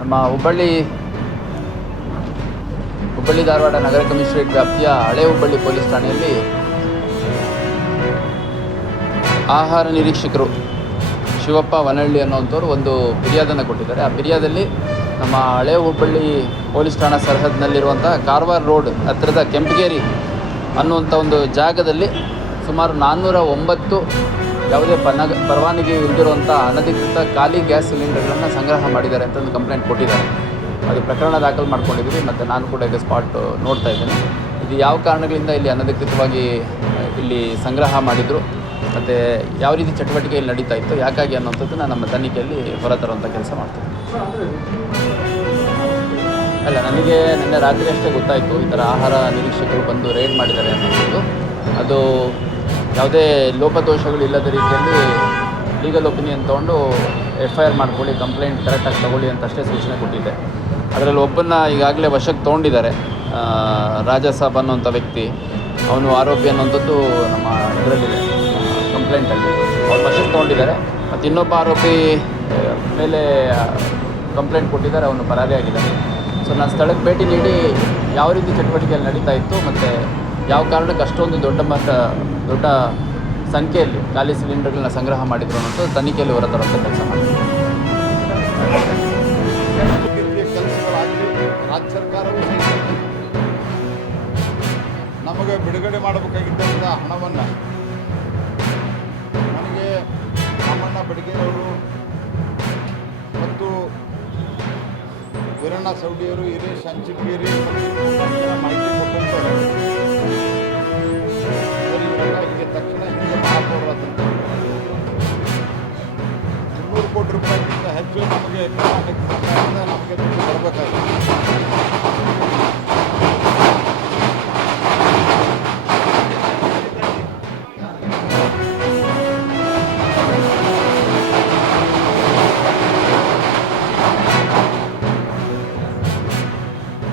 ನಮ್ಮ ಹುಬ್ಬಳ್ಳಿ ಧಾರವಾಡ ನಗರ ಕಮಿಷನರೇಟ್ ವ್ಯಾಪ್ತಿಯ ಹಳೆ ಹುಬ್ಬಳ್ಳಿ ಪೊಲೀಸ್ ಠಾಣೆಯಲ್ಲಿ ಆಹಾರ ನಿರೀಕ್ಷಕರು ಶಿವಪ್ಪ ವನಹಳ್ಳಿ ಅನ್ನೋಂಥವ್ರು ಒಂದು ಫಿರ್ಯಾದನ್ನು ಕೊಟ್ಟಿದ್ದಾರೆ. ಆ ಫಿರ್ಯಾದಲ್ಲಿ ನಮ್ಮ ಹಳೆ ಹುಬ್ಬಳ್ಳಿ ಪೊಲೀಸ್ ಠಾಣಾ ಸರಹದ್ದಿನಲ್ಲಿರುವಂಥ ಕಾರವಾರ ರೋಡ್ ಹತ್ತಿರದ ಕೆಂಪಗೇರಿ ಅನ್ನುವಂಥ ಒಂದು ಜಾಗದಲ್ಲಿ ಸುಮಾರು 409 ಯಾವುದೇ ಪರವಾನಗಿ ಇಲ್ಲದಿರುವಂಥ ಅನಧಿಕೃತ ಖಾಲಿ ಗ್ಯಾಸ್ ಸಿಲಿಂಡರ್ಗಳನ್ನು ಸಂಗ್ರಹ ಮಾಡಿದ್ದಾರೆ ಅಂತ ಒಂದು ಕಂಪ್ಲೇಂಟ್ ಕೊಟ್ಟಿದ್ದಾರೆ. ಅದು ಪ್ರಕರಣ ದಾಖಲು ಮಾಡ್ಕೊಂಡಿದ್ದೀವಿ ಮತ್ತು ನಾನು ಕೂಡ ಈಗ ಸ್ಪಾಟ್ ನೋಡ್ತಾ ಇದ್ದೇನೆ. ಇದು ಯಾವ ಕಾರಣಗಳಿಂದ ಇಲ್ಲಿ ಅನಧಿಕೃತವಾಗಿ ಇಲ್ಲಿ ಸಂಗ್ರಹ ಮಾಡಿದರು ಮತ್ತು ಯಾವ ರೀತಿ ಚಟುವಟಿಕೆ ಇಲ್ಲಿ ನಡೀತಾ ಇತ್ತು, ಯಾಕಾಗಿ ಅನ್ನೋಂಥದ್ದನ್ನು ನಮ್ಮ ತನಿಖೆಯಲ್ಲಿ ಹೊರತರುವಂಥ ಕೆಲಸ ಮಾಡ್ತೀವಿ. ಅಲ್ಲ, ನನಗೆ ನಿನ್ನೆ ರಾತ್ರಿ ಅಷ್ಟೇ ಗೊತ್ತಾಯಿತು ಈ ಥರ ಆಹಾರ ನಿರೀಕ್ಷಕರು ಬಂದು ರೇಡ್ ಮಾಡಿದ್ದಾರೆ ಅನ್ನೋದು. ಅದು ಯಾವುದೇ ಲೋಪದೋಷಗಳು ಇಲ್ಲದ ರೀತಿಯಲ್ಲಿ ಲೀಗಲ್ ಒಪಿನಿಯನ್ ತೊಗೊಂಡು FIR ಮಾಡ್ಕೊಳ್ಳಿ, ಕಂಪ್ಲೇಂಟ್ ಕರೆಕ್ಟಾಗಿ ತೊಗೊಳ್ಳಿ ಅಂತ ಅಷ್ಟೇ ಸೂಚನೆ ಕೊಟ್ಟಿದ್ದೆ. ಅದರಲ್ಲಿ ಒಬ್ಬನ್ನ ಈಗಾಗಲೇ ವಶಕ್ಕೆ ತೊಗೊಂಡಿದ್ದಾರೆ. ರಾಜಾ ಸಾಬ್ ಅನ್ನೋಂಥ ವ್ಯಕ್ತಿ, ಅವನು ಆರೋಪಿ ಅನ್ನೋಂಥದ್ದು ನಮ್ಮ ಇದರಲ್ಲಿದೆ ಕಂಪ್ಲೇಂಟಲ್ಲಿ, ಅವ್ರು ವಶಕ್ಕೆ ತೊಗೊಂಡಿದ್ದಾರೆ. ಮತ್ತು ಇನ್ನೊಬ್ಬ ಆರೋಪಿ ಮೇಲೆ ಕಂಪ್ಲೇಂಟ್ ಕೊಟ್ಟಿದ್ದಾರೆ, ಅವನು ಪರಾರಿಯಾಗಿದ್ದಾನೆ. ಸೊ ನಾನು ಸ್ಥಳಕ್ಕೆ ಭೇಟಿ ನೀಡಿ ಯಾವ ರೀತಿ ಚಟುವಟಿಕೆಯಲ್ಲಿ ನಡೀತಾ ಇತ್ತು ಮತ್ತು ಯಾವ ಕಾರಣಕ್ಕೆ ಅಷ್ಟೊಂದು ದೊಡ್ಡ ಸಂಖ್ಯೆಯಲ್ಲಿ ಖಾಲಿ ಸಿಲಿಂಡರ್ಗಳನ್ನ ಸಂಗ್ರಹ ಮಾಡಿದ್ರು ಅನ್ನೋದು ತನಿಖೆಯಲ್ಲಿ ಹೊರತರುವಂಥ ಕೆಲಸ ಮಾಡ್ತೀವಿ. ರಾಜ್ಯ ಸರ್ಕಾರವು ನಮಗೆ ಬಿಡುಗಡೆ ಮಾಡಬೇಕಾಗಿದ್ದಂಥ ಹಣವನ್ನು ನನಗೆ ರಾಮಣ್ಣ ಬಡಿಗೇರವರು ಮತ್ತು ವೀರಣ್ಣ ಸವಡಿಯವರು, ಹಿರೇಶ್ ಹಂಚಿಗೇರಿ ಮಾಹಿತಿ ಕೊಟ್ಟಂತಾರೆ. ಇವರೆಲ್ಲ ಈಗ ತಕ್ಷಣ ಹಿಂದೆ ಮಹಾಪೌರರಾದಂಥ 200 ಕೋಟಿ ರೂಪಾಯಿಗಿಂತ ಹೆಚ್ಚು ನಮಗೆ ಕರ್ನಾಟಕ ಸರ್ಕಾರದಿಂದ ನಮಗೆ ದುಡ್ಡು ಬರಬೇಕಾಗಿದೆ.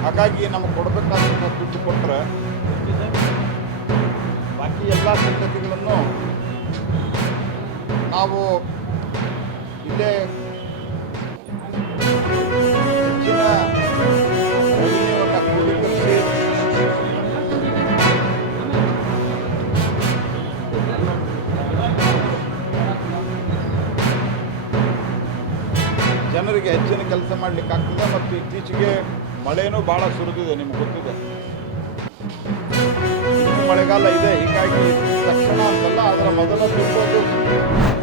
ಹಾಗಾಗಿ ನಮಗೆ ಕೊಡಬೇಕಾದಂಥ ದುಡ್ಡು ಕೊಟ್ಟರೆ ಬಾಕಿ ಎಲ್ಲ ಸಂಗತಿಗಳನ್ನು ನಾವು ಇಲ್ಲೇ ಹೆಚ್ಚಿನ ರೆವಿನ್ಯೂವನ್ನು ಕ್ರೋಢೀಕರಿಸಿ ಜನರಿಗೆ ಹೆಚ್ಚಿನ ಕೆಲಸ ಮಾಡಲಿಕ್ಕಾಗ್ತದೆ. ಮತ್ತು ಇತ್ತೀಚೆಗೆ ಮಳೆನೂ ಭಾಳ ಸುರಿದಿದೆ, ನಿಮ್ಗೆ ಗೊತ್ತಿದೆ. ಮಳೆಗಾಲ ಇದೆ, ಹೀಗಾಗಿ ತಕ್ಷಣ ಅಂತಲ್ಲ, ಅದರ ಮೊದಲ ದುಡ್ಡು